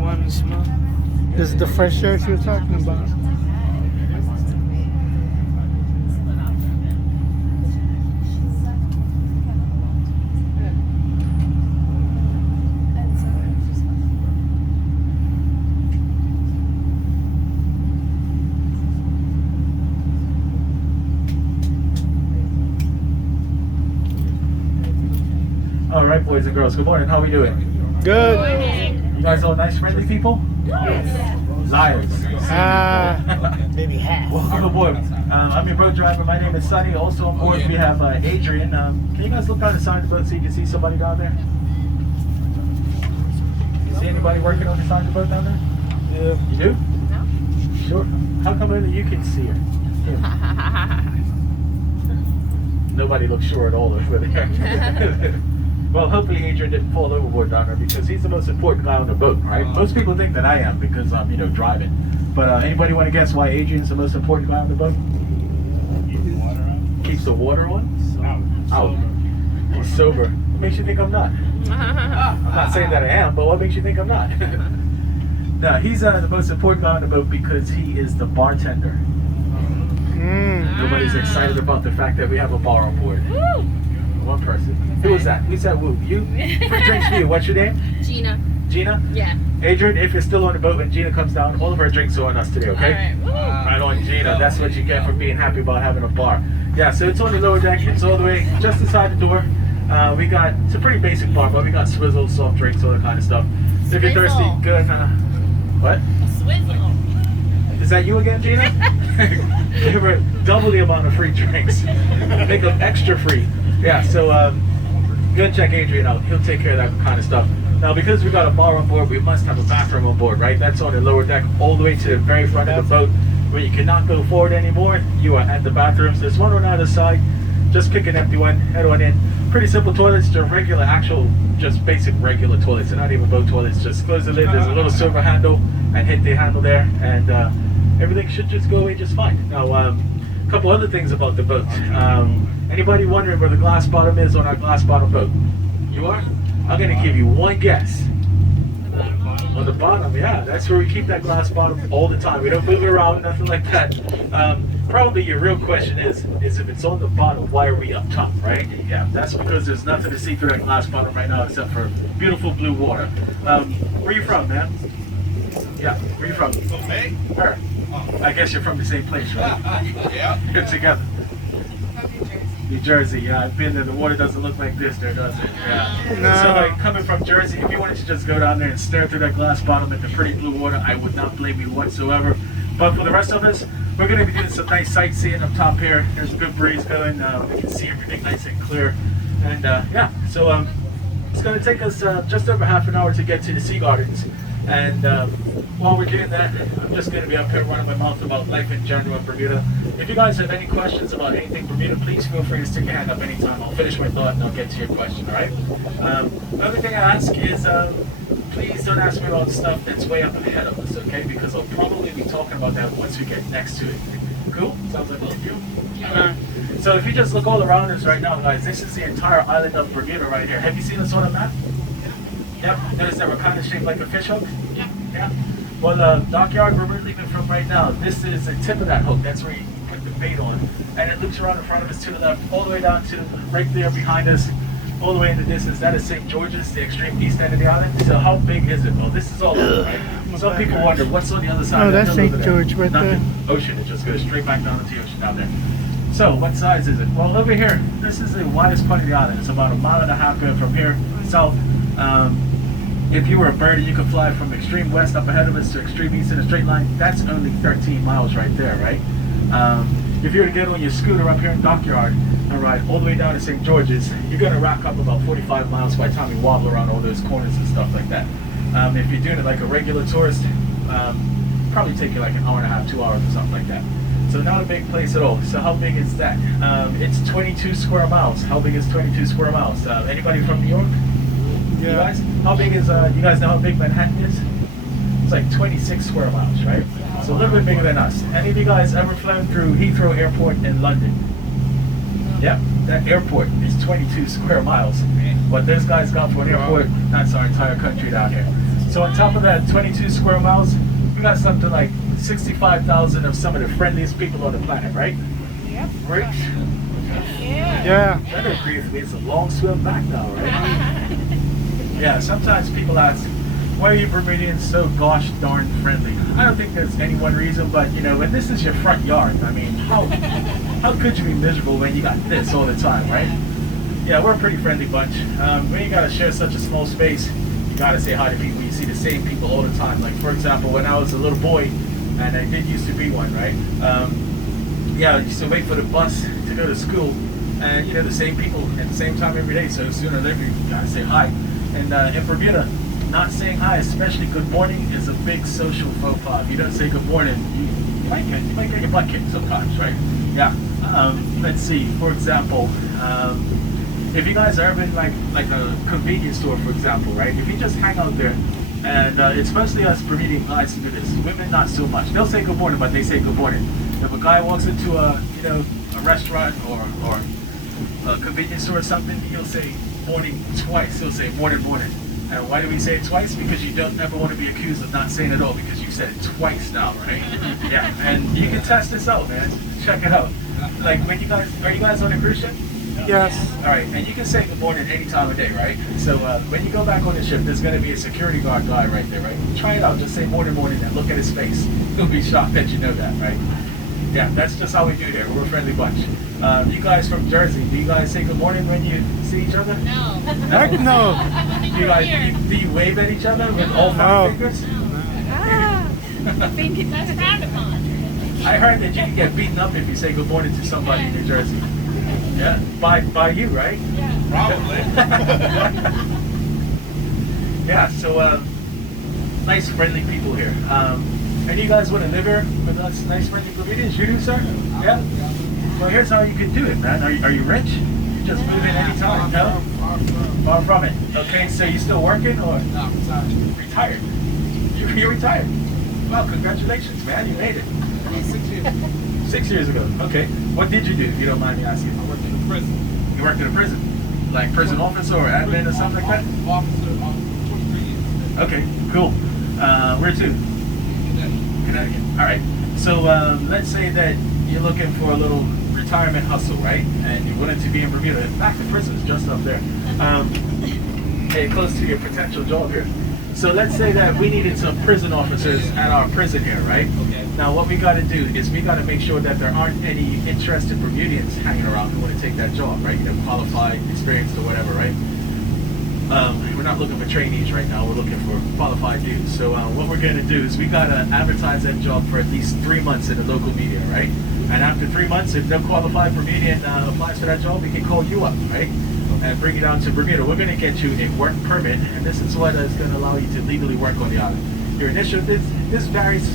want to smell? This is the fresh air you were talking about. All right, boys and girls, good morning. How are we doing? Good. You guys all nice, friendly people? Liars. Maybe half. Welcome aboard. I'm your boat driver. My name is Sonny. Also on board, we have Adrian. Can you guys look on the side of the boat so you can see somebody down there? You see anybody working on the side of the boat down there? Yeah. You do? No. Sure. How come only you can see her? Yeah. Nobody looks sure at all over there. Well, hopefully Adrian didn't fall overboard down there because he's the most important guy on the boat, right? Most people think that I am because I'm, driving. But anybody want to guess why Adrian's the most important guy on the boat? Keeps the water on? Out. He's sober. What makes you think I'm not? I'm not saying that I am, but what makes you think I'm not? No, he's the most important guy on the boat because he is the bartender. Nobody's excited about the fact that we have a bar on board. One person. Who was that? Who said woo? You? Free drinks for you. What's your name? Gina. Gina? Yeah. Adrian, if you're still on the boat when Gina comes down, all of our drinks are on us today, okay? All right. Right on, Gina. That's what you get for being happy about having a bar. Yeah, so it's on the lower deck. It's all the way just inside the door. It's a pretty basic bar, but we got swizzles, soft drinks, all that kind of stuff. If you're thirsty, good. What? Swizzle. Is that you again, Gina? Give her double the amount of free drinks. Make them extra free. Yeah, so go and check Adrian out. He'll take care of that kind of stuff. Now, because we got a bar on board, we must have a bathroom on board, right? That's on the lower deck, all the way to the very front of the boat, where you cannot go forward anymore. You are at the bathrooms. There's one on either side. Just pick an empty one, head on in. Pretty simple toilets, just regular, just basic regular toilets. They're not even boat toilets. Just close the lid. There's a little silver handle, and hit the handle there, and everything should just go away just fine. Now, a couple other things about the boat. Anybody wondering where the glass bottom is on our glass bottom boat? You are? I'm going to give you one guess. On the bottom, yeah. That's where we keep that glass bottom all the time. We don't move it around, nothing like that. Probably your real question is if it's on the bottom, why are we up top, right? Yeah, that's because there's nothing to see through that glass bottom right now except for beautiful blue water. Where are you from, man? Yeah, where are you from? Me? Where? I guess you're from the same place, right? Yeah. You're together. New Jersey, yeah, I've been there. The water doesn't look like this there, does it? Yeah. No. So, like, coming from Jersey, if you wanted to just go down there and stare through that glass bottom at the pretty blue water, I would not blame you whatsoever. But for the rest of us, we're going to be doing some nice sightseeing up top here. There's a good breeze going. We can see everything nice and clear. And, yeah, so it's going to take us just over half an hour to get to the Sea Gardens. And while we're doing that, I'm just going to be up here running my mouth about life in general in Bermuda. If you guys have any questions about anything Bermuda, please feel free to stick your hand up anytime. I'll finish my thought and I'll get to your question, all right? The other thing I ask is please don't ask me about stuff that's way up ahead of us, okay? Because I'll probably be talking about that once we get next to it. Cool? Sounds like a little deal? Yeah. So if you just look all around us right now, guys, this is the entire island of Bermuda right here. Have you seen this on a map? Yep. Notice that we're kind of shaped like a fish hook? Yeah. Yeah. Well, the dockyard where we're leaving from right now, this is the tip of that hook. That's where you put the bait on. And it loops around in front of us to the left, all the way down to right there behind us, all the way in the distance. That is St. George's, the extreme east end of the island. So how big is it? Well, this is all over, right? Some people wonder, what's on the other side Oh, of that's hill St. over George right there. Nothing. Ocean. It just goes straight back down into the ocean down there. So, what size is it? Well, over here, this is the widest part of the island. It's about 1.5 miles going from here south. If you were a bird and you could fly from extreme west up ahead of us to extreme east in a straight line, that's only 13 miles right there, right? If you were to get on your scooter up here in Dockyard and ride all the way down to St. George's, you're going to rack up about 45 miles by the time you wobble around all those corners and stuff like that. If you're doing it like a regular tourist, probably take you like 1.5 hours, 2 hours or something like that. So not a big place at all. So how big is that? It's 22 square miles. How big is 22 square miles? Anybody from New York? Yeah. You guys? How big is, you guys know how big Manhattan is? It's like 26 square miles, right? So a little bit bigger than us. Any of you guys ever flown through Heathrow Airport in London? Yep, that airport is 22 square miles. What those guys got for an airport, that's our entire country down here. So on top of that 22 square miles, we got something like 65,000 of some of the friendliest people on the planet, right? Yep. Right? Yeah. That agrees with me. It's a long swim back now, right? Yeah, sometimes people ask, why are you Bermudians so gosh darn friendly? I don't think there's any one reason, but you know, when this is your front yard, I mean, how could you be miserable when you got this all the time, right? Yeah, we're a pretty friendly bunch. When you gotta share such a small space, you gotta say hi to people. You see the same people all the time. Like for example, when I was a little boy, and I did used to be one, right? Yeah, I used to wait for the bus to go to school, and you know the same people at the same time every day. So sooner or later, you gotta say hi. And in Bermuda, not saying hi, especially good morning, is a big social faux pas. If you don't say good morning, you might get your butt kicked sometimes, right? Yeah. Let's see. For example, if you guys are ever in like a convenience store, for example, right? If you just hang out there, and it's mostly us Bermudian guys who do this. Women not so much. They'll say good morning, but they say good morning. If a guy walks into a restaurant or a convenience store or something, he'll say morning twice. He'll say morning. And why do we say it twice? Because you don't ever want to be accused of not saying it all because you said it twice now, right? Yeah, and you can test this out, man. Check it out. Like when are you guys on a cruise ship? Yes. All right, and you can say good morning any time of day, right? So when you go back on the ship, there's going to be a security guard guy right there, right? Try it out. Just say morning, and look at his face. He'll be shocked that you know that, right? Yeah, that's just how we do here. We're a friendly bunch. You guys from Jersey, do you guys say good morning when you see each other? No. Heck no. Do you wave at each other with all five fingers? That's frowned upon. I heard that you can get beaten up if you say good morning to somebody in New Jersey. Yeah, by you, right? Yeah. Probably. Yeah, so nice friendly people here. And you guys want to live here with us nice friendly Bermudians? You do, sir? Yeah? Well, here's how you can do it, man. Are you rich? You just move in anytime, no? Far from it. Okay, so you still working or? No, I'm Retired. You're retired. Well, congratulations, man. You made it. 6 years. 6 years ago. Okay. What did you do, if you don't mind me asking? I worked in a prison. You worked in a prison? Like prison officer or admin or something like that? Officer, 23 years. Okay, cool. Where to? Connecticut. All right. So let's say that you're looking for a little retirement hustle, right? And you wanted to be in Bermuda. In fact, the prison is just up there. Hey, close to your potential job here. So let's say that we needed some prison officers at our prison here, right? Okay. Now what we got to do is we got to make sure that there aren't any interested Bermudians hanging around who want to take that job, right? You know, qualified, experienced, or whatever, right? We're not looking for trainees right now. We're looking for qualified dudes. So what we're going to do is we got to advertise that job for at least 3 months in the local media, right? And after 3 months, if no qualified Bermudian applies for that job, we can call you up, right? And bring you down to Bermuda. We're going to get you a work permit, and this is what is going to allow you to legally work on the island. Your initial, this varies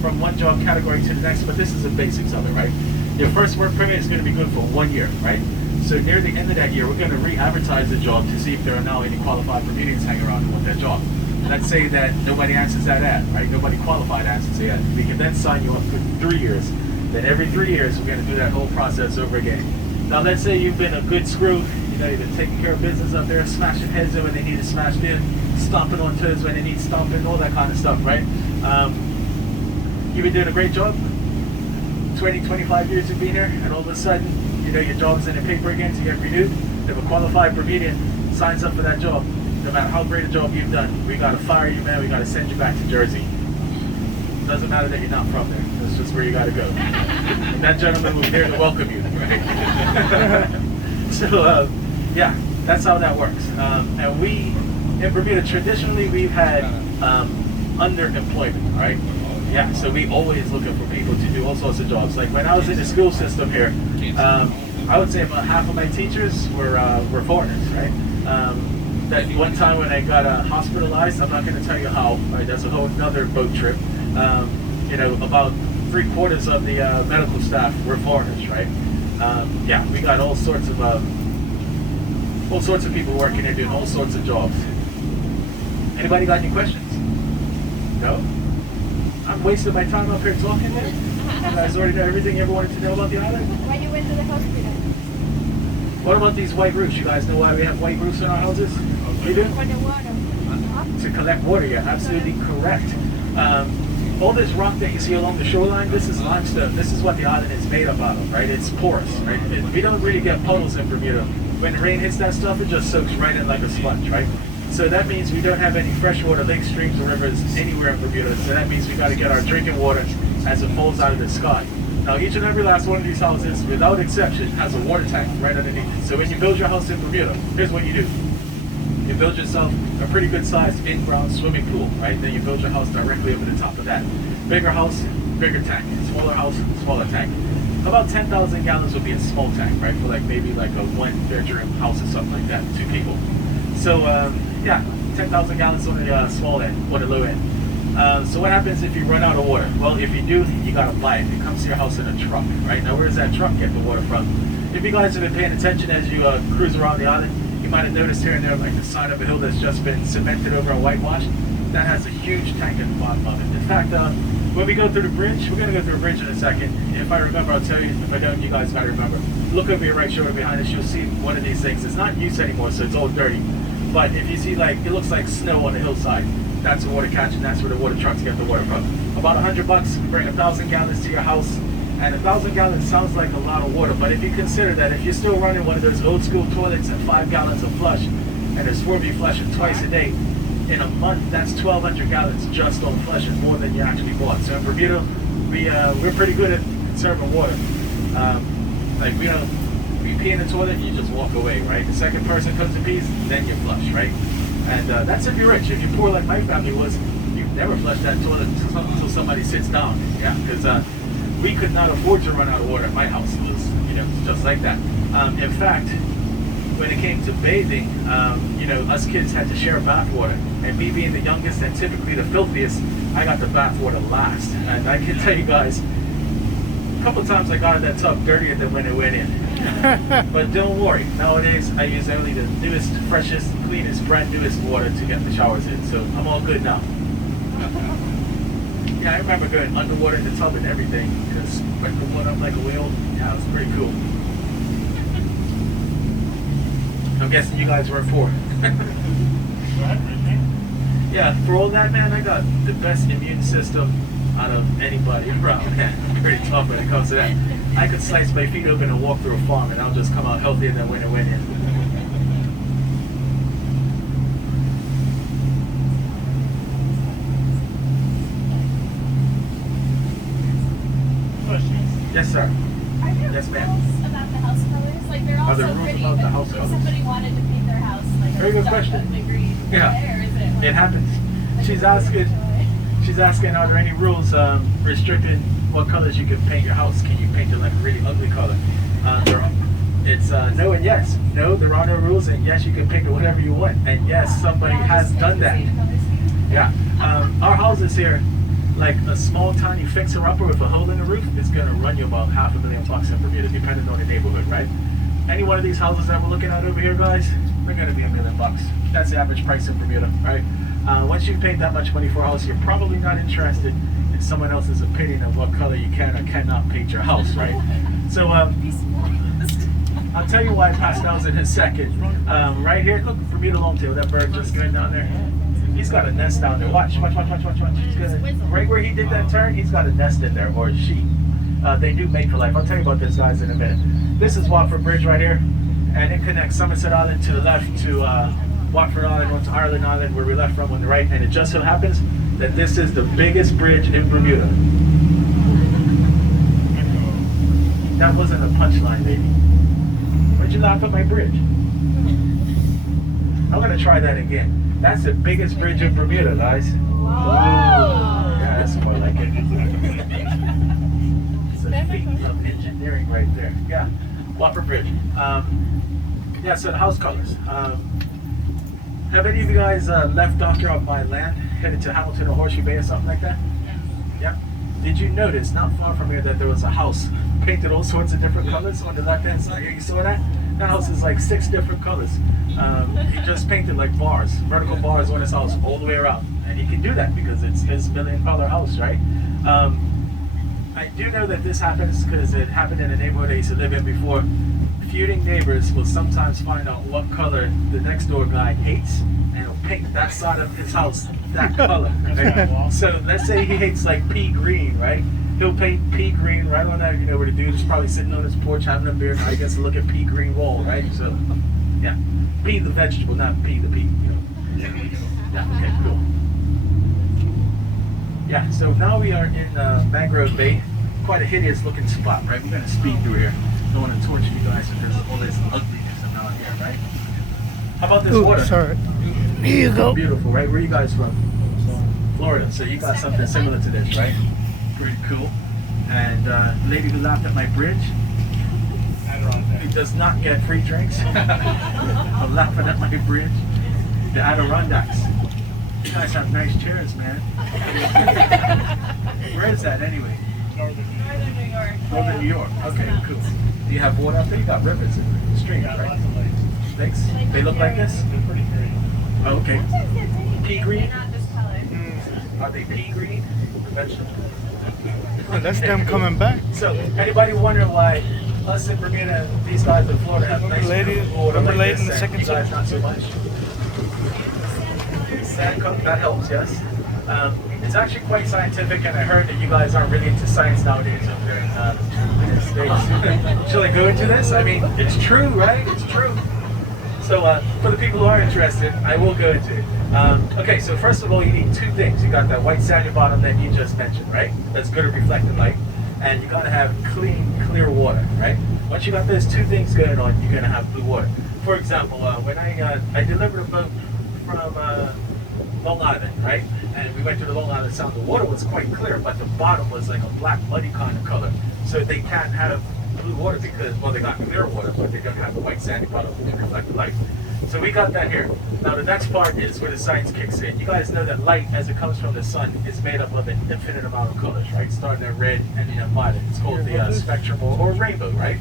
from one job category to the next, but this is the basics of it, right? Your first work permit is going to be good for 1 year, right? So near the end of that year, we're going to re-advertise the job to see if there are now any qualified Bermudians hanging around who want that job. Let's say that nobody answers that ad, right? Nobody qualified answers the ad. We can then sign you up for 3 years. Then every 3 years, we're going to do that whole process over again. Now, let's say you've been a good screw. You know, you've been taking care of business up there, smashing heads in when they need it smashed in, stomping on toes when they need stomping, all that kind of stuff, right? You've been doing a great job. 20, 25 years you've been here, and all of a sudden, you know, your job's in the paper again to get renewed. If a qualified Bermudian signs up for that job, no matter how great a job you've done, we gotta fire you, man. We gotta send you back to Jersey. Doesn't matter that you're not from there. That's just where you gotta go. And that gentleman was there to welcome you, right? So, yeah, that's how that works. And we, in Bermuda, traditionally we've had underemployment, all right? Yeah, so we always looking for people to do all sorts of jobs. Like when I was in the school system here, I would say about half of my teachers were foreigners, right? That one time when I got hospitalized, I'm not going to tell you how, right? That's a whole other boat trip. You know, about 3/4 of the medical staff were foreigners, right? Yeah, we got all sorts of people working here doing all sorts of jobs. Anybody got any questions? No? I'm wasting my time up here talking there. You guys already know everything you ever wanted to know about the island? Why you went to the hospital? What about these white roofs? You guys know why we have white roofs in our houses? You do? For the water. to collect water. You're absolutely correct. All this rock that you see along the shoreline, this is limestone. This is what the island is made up out of, right? It's porous, right? We don't really get puddles in Bermuda. When rain hits that stuff, it just soaks right in like a sponge, right? So that means we don't have any freshwater lakes, streams, or rivers anywhere in Bermuda. So that means we got to get our drinking water as it falls out of the sky. Now, each and every last one of these houses, without exception, has a water tank right underneath it. So when you build your house in Bermuda, here's what you do. You build yourself a pretty good sized in-ground swimming pool, right? Then you build your house directly over the top of that. Bigger house, bigger tank. Smaller house, smaller tank. About 10,000 gallons would be a small tank, right? For like maybe like a 1-bedroom house or something like that, 2 people. So yeah, 10,000 gallons on the small end, or the low end. So what happens if you run out of water? Well, if you do, you gotta buy it. It comes to your house in a truck, right? Now, where does that truck get the water from? If you guys have been paying attention as you cruise around the island, you might have noticed here and there, like the side of a hill that's just been cemented over and whitewashed. That has a huge tank at the bottom of it. In fact, when we go through the bridge, we're gonna go through a bridge in a second. If I remember, I'll tell you. If I don't, you guys gotta remember. Look over your right shoulder behind us, you'll see one of these things. It's not in use anymore, so it's all dirty. But if you see, like, it looks like snow on the hillside. That's a water catch, and that's where the water trucks get the water from. About $100, bring 1,000 gallons to your house. And 1,000 gallons sounds like a lot of water, but if you consider that if you're still running one of those old school toilets at 5 gallons of flush, and there's 4 of you flushing twice a day, in a month, that's 1,200 gallons just on flushing, more than you actually bought. So in Bermuda, we're pretty good at conserving water. Like, we pee in the toilet, you just walk away, right? The second person comes to pees, then you flush, right? And that's if you're rich. If you're poor like my family was, you never flush that toilet until somebody sits down. Yeah, because we could not afford to run out of water at my house. It was, just like that. In fact, when it came to bathing, us kids had to share bath water. And me being the youngest and typically the filthiest, I got the bath water last. And I can tell you guys, a couple of times I got in that tub dirtier than when it went in. But don't worry, nowadays I use only the newest, freshest, cleanest, brand newest water to get the showers in. So I'm all good now. Yeah, I remember going underwater in the tub and everything. Just sprinkle one up like a whale. Yeah, it was pretty cool. I'm guessing you guys were 4. Yeah, for all that, man, I got the best immune system out of anybody around, man. I'm pretty tough when it comes to that. I could slice my feet open and walk through a farm and I'll just come out healthier than when it went in. Yes, sir. Are there Yes, ma'am. rules about the house colors? Like, they're all Are there so rules pretty, about the but house if colors? somebody wanted to paint their house like Very a good dark question. ugly green, Yeah. or is it like, It happens. like She's a asking. joy? She's asking, are there any rules restricting what colors you can paint your house? Can you paint it like a really ugly color? It's no and yes. No, there are no rules, and yes, you can paint it whatever you want. And yes, somebody Yeah, has just done the that. same color scheme. Yeah. Our houses here, like a small, tiny fixer-upper with a hole in the roof, is going to run you about $500,000 in Bermuda, depending on the neighborhood, right? Any one of these houses that we're looking at over here, guys, they're going to be $1 million. That's the average price in Bermuda, right? Once you paid that much money for a house, you're probably not interested in someone else's opinion of what color you can or cannot paint your house, right? So Be surprised. I'll tell you why pastels in a second. Right here, look, Bermuda longtail, that bird just going down there. He's got a nest down there. Watch. He's gonna, right where he did that turn, he's got a nest in there, or a sheep. They do mate for life. I'll tell you about this, guys, in a minute. This is Watford Bridge right here, and it connects Somerset Island to the left to Watford Island, onto Ireland Island, where we left from on the right, and it just so happens that this is the biggest bridge in Bermuda. That wasn't a punchline, baby. Why'd you laugh at my bridge? I'm gonna try that again. That's the biggest bridge in Bermuda, guys. Wow. Yeah, that's more like it. It's a feat of engineering right there. Yeah, Watford Bridge. Yeah, so the house colors. Have any of you guys left Dockyard by land, headed to Hamilton or Horseshoe Bay or something like that? Yep. Did you notice, not far from here, that there was a house painted all sorts of different colors on the left-hand side? You saw that? That house is like 6 different colors. He just painted like bars, vertical bars on his house all the way around. And he can do that because it's his $1 million house, right? I do know that this happens because it happened in a neighborhood I used to live in before. A feuding neighbors will sometimes find out what color the next door guy hates, and he'll paint that side of his house that color. Right? So let's say he hates like pea green, right? He'll paint pea green right on that. You know where the dude is probably sitting on his porch having a beer. Now he gets to look at pea green wall, right? So yeah, pea the vegetable, not pea the pea. You know. Yeah. Okay. Cool. Yeah. So now we are in Mangrove Bay. Quite a hideous looking spot, right? We're gonna speed through here. Don't want to torture you guys if there's all this ugliness around here, right? How about this Ooh, water? sorry. Here you go. Beautiful, right? Where are you guys from? Florida. So you got something similar to this, right? Pretty cool. And lady who laughed at my bridge, who does not get free drinks for laughing at my bridge. The Adirondacks. You guys have nice chairs, man. Where is that anyway? Northern New York. Northern New York. Okay, cool. Do you have water out there? You got rivers in the stream, right? Lakes. They look like this? They're pretty green. Oh, okay. Sometimes they're pretty. Pea green? They're not this color. Are they pea green? The vegetable. That's them coming back. So, anybody wonder why us in Bermuda and these guys in Florida have nice Lady- beautiful water remember like lady in this, the and second you guys not so much? Sand color, that helps, yes. It's actually quite scientific, and I heard that you guys aren't really into science nowadays over there in the States. Shall I go into this? I mean, it's true, right? It's true. So for the people who are interested, I will go into it. Okay, so first of all, you need two things. You got that white sandy bottom that you just mentioned, right? That's good at reflecting light. And you gotta have clean, clear water, right? Once you got those two things going on, you're gonna have blue water. For example, when I delivered a boat from Long Island, right? And we went to the Long Island Sound. The water was quite clear, but the bottom was like a black, muddy kind of color. So they can't have blue water because, well, they got clear water, but they don't have the white sandy bottom to reflect the light. So we got that here. Now the next part is where the science kicks in. You guys know that light, as it comes from the sun, is made up of an infinite amount of colors, right? Starting at red and then violet. It's called the spectrum or rainbow, right?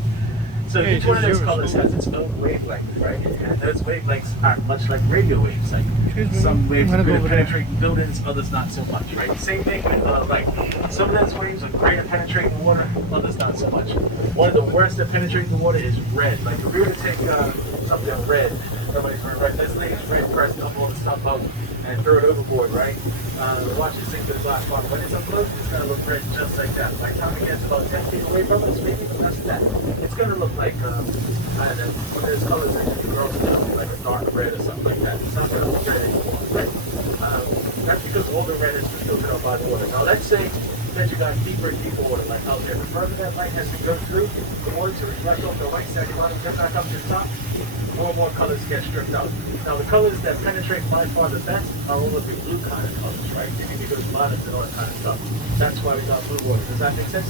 So Hey, each one of just those yours. colors has its own wavelength, right? And those wavelengths are much like radio waves. Like Excuse me. some waves I'm are gonna go good at over there. penetrating buildings, others not so much, right? Same thing with light. Some of those waves are great at penetrating water, others not so much. One of the worst at penetrating the water is red. Like if we were to take something red, everybody's wearing red. This lady's red pressed up on the stuff out and throw it overboard, right? Watch it sink to the glass bottom. When it's afloat, it's gonna look red just like that. By the time it gets about 10 feet away from us, maybe even less than that, it's gonna look like I don't know, one of those colors that you girls know, like a dark red or something like that. It's not gonna look red anymore, right? That's because all the red is filtered out by the water. Now let's say that you got deeper and deeper water, like out there. The further that light has to go through, the water to reflect off the white side, you want to get back up to the top, more and more colors get stripped out. Now the colors that penetrate by far the best are all of the blue kind of colors, right? They give you those bottoms and all that kind of stuff. That's why we got blue water. Does that make sense?